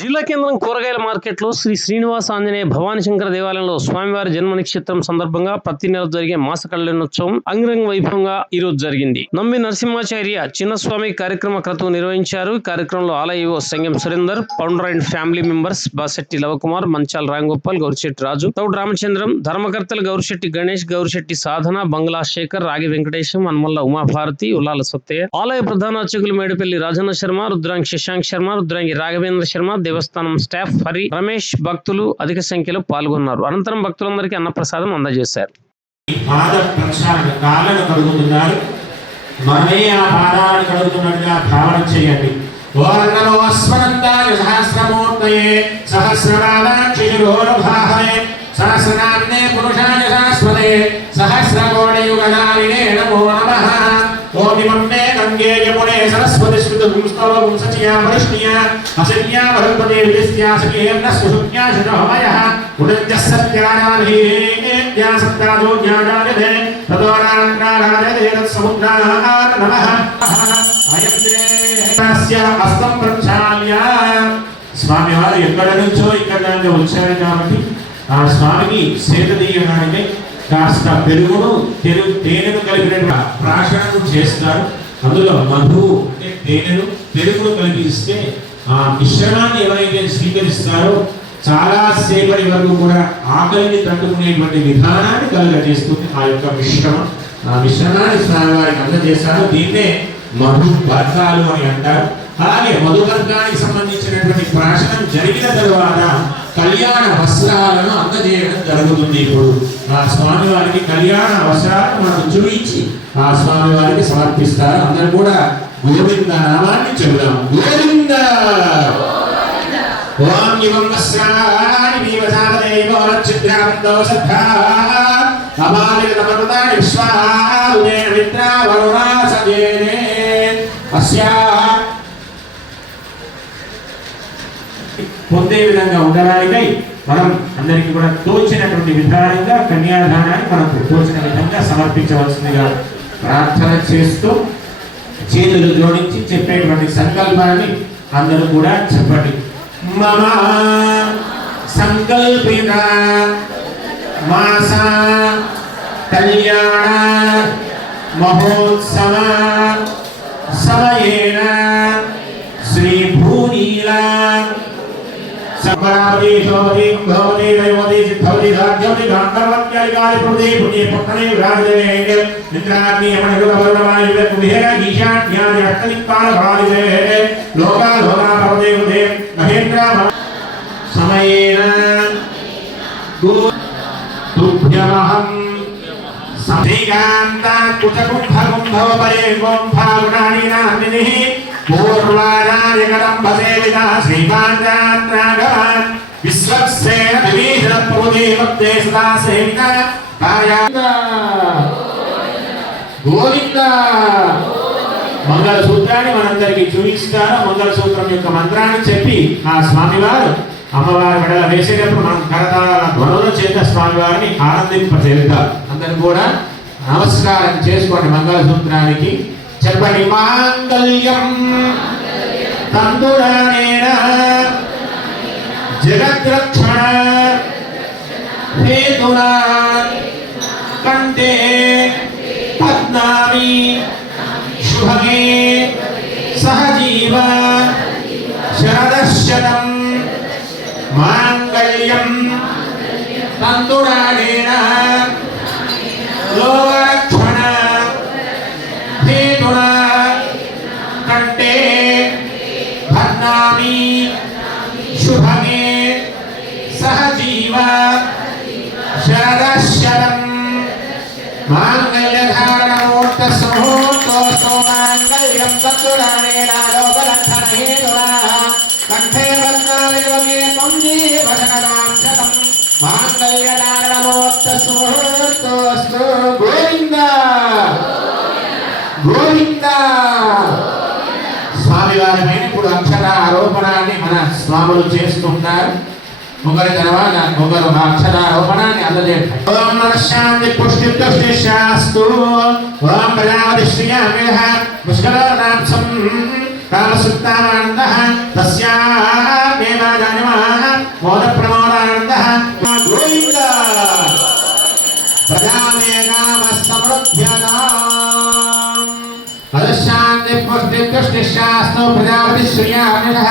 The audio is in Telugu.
జిల్లా కేంద్రం కూరగాయల మార్కెట్లో శ్రీ శ్రీనివాస ఆంజనేయ భవానీ శంకర దేవాలయంలో స్వామివారి జన్మ నక్షత్రం సందర్భంగా ప్రతి నెల జరిగే మాస కళ్యాణోత్సవం అంగరంగ వైభవంగా ఈ రోజు జరిగింది. నంబి నరసింహాచార్య చిన్నస్వామి కార్యక్రమ క్రతువు నిర్వహించారు. ఈ కార్యక్రమంలో ఆలయ Sangam Surender, founder and family members Basetti Lavakumar, Manchala Ramgopal, Gourishetti Raju, Thoudu Ramachandram, ధర్మకర్తలు Gourisetti Ganesh, Gourisetti సాధన, బంగ్లా శేఖర్, రాగి వెంకటేశం, హనుమల్ల ఉమాభారతి, ఉల్లాల సత్తయ్య, ఆలయ ప్రధాన అర్చకులు మేడపల్లి రాజన్న శర్మ, రుద్రాంగి శశాంక్ శర్మ, రుద్రాంగి రాఘవేంద్ర శర్మ, దేవస్థానం స్టాఫ్ హరి, రమేష్, భక్తులు అధిక సంఖ్యలో పాల్గొన్నారు. అనంతరం భక్తులందరికీ అన్నప్రసాదం అందజేశారు. మనమే ఆ పాదాలను కడుగుతున్నట్టుగా భావన చేయండి. ఓం నమో అస్మనంతాయ సహస్రమూర్తయే సహస్రనామాక్షిరోరభాహే సహస్రనామ్నే పురుషాయ సహస్వతే సహస్రకోటియుగధారిణే నమో నమః. ఓం ఇమమ్మే గంగే యమునే సరస్వతి స్మృతపుంస్తవం సచియా వృష్ణియా అసన్యా వరుపదే విదిస్యా సఖేర్న సుషుజ్ఞా శతహమయః ఉదజ్జ సత్యానాధీ సత్యాదో జ్ఞానాదే తదోనాంకారాదే తత్సముద్రాహార నమః. అస్తం ప్రక్షాళ్య స్వామివారు ఎక్కడ నుంచో ఇక్కడ వచ్చారు కాబట్టి ఆ స్వామికి సేద తీయడానికి కాస్త పెరుగును తేనెను కలిపినట్టు ప్రాశనం చేస్తారు. అందులో మధువు అంటే తేనెను పెరుగును కలిపిస్తే ఆ మిశ్రమాన్ని ఎవరైతే స్వీకరిస్తారో చాలా సేపటి వరకు కూడా ఆకలిని తట్టుకునేటువంటి విధానాన్ని కలుగజేస్తుంది ఆ యొక్క మిశ్రమం. ఆ మిశ్రమాన్ని స్వామివారికి అందజేస్తారు. దీన్నే మధు వర్గాలు అని అంటారు. అలాగే మధువర్గానికి సంబంధించినటువంటి ప్రాశనం జరిగిన తరువాత కళ్యాణ వస్త్రాలను అందజేయడం జరుగుతుంది. ఇప్పుడు ఆ స్వామి వారికి కళ్యాణ వస్త్రాలను మనం చూపించి ఆ స్వామి వారికి సమర్పిస్తారు. అందరూ కూడా గోవింద నామాన్ని చెబుదాం. గోవింద ఓం ఇవం వస్త్రాని నీవసామదేవ చిత్రావంతో సద్భా అమాలిక నమృతాని విశ్వాహునే మిత్రా వరుణాసజేనే అస్యా పొందే విధంగా ఉండడానికై మనం అందరికీ కూడా తోచినటువంటి విధానంగా కన్యాదానాన్ని మనకు తోచిన విధంగా సమర్పించవలసిందిగా ప్రార్థన చేస్తూ చేతులు జోడించి చెప్పేటువంటి సంకల్పాన్ని అందరూ కూడా చెప్పండి. మమ సంకల్పిత మాస కళ్యాణ మహోత్సవ సమయేన శ్రీ భూనీల సంపరావతి శోభతి భవతి దైవతి సిద్ధవతి రాజ్యవతి గాంధర్వత్యాయికారి ప్రదే పుణ్య పట్టణే విరాజతే నిద్రాగ్ని యమనగత వరుణమాయుధ కుబేర ఈశాన్యాది రక్తనిపాల భావితే లోకా లోకా భవతే వదే మహేంద్ర సమయేన తుభ్యమహం సతిగాంత కుచకుంభకుంభవపరే గోంఫాగుణాని నామినిః పూర్వారాయకరం భసేవిదా శ్రీపాంచాత్రాగవాన్ విశ్వక్సేన వివేహన ప్రభుదేవత్తే సదా సేవిత గోవింద. మంగళసూత్రాన్ని మనందరికీ చూపిస్తారు. మంగళసూత్రం యొక్క మంత్రాన్ని చెప్పి ఆ స్వామివారు అమ్మవారి మెడల వేసేటప్పుడు మనం కరతాళ ధ్వనుల చేత స్వామివారిని ఆనందింపజేస్తారు. అందరూ కూడా నమస్కారం చేసుకోండి. మంగళసూత్రానికి చెప్పండి. మాంగళ్యం తంతురానేన జగద్రక్షణ హేతునా కంఠే పద్నామి శుభగే సహజీవ శరదశతం. మాంగళ్యం తంతురానేన లోకరక్షణ హేతునా కంఠే భద్నామి శుభగే సహజీవ శరదశతం. మాంగళ్యధారణమూర్త సమూర్తోస్తు మాంగళ్యం తంతురానేన లోకరక్షణ హేతునా కంఠే భద్నామి శుభగే జీవశరదాక్షరం. మాంగళ్యధారణమూర్త సమూర్తోస్తు. గోవింద గోవింద. స్వామివారి పైన ఇప్పుడు అక్షర ఆరోపణాన్ని మన స్వాములు చేస్తుంటారు. ఒకరి తర్వాత ఒకరు ఆ అక్షరారోపణాన్ని అందజేస్తారు. ఓం నరశాంతి పుష్టి శాస్తు. ఓం ప్రజాపతి శ్రీయామిః పుష్కరానాంసం కామసుత్తానందః తస్యామేవ అదశాంతి పుష్టి తుష్టి శాస్త్ర ప్రజాపతి శ్రీయామినః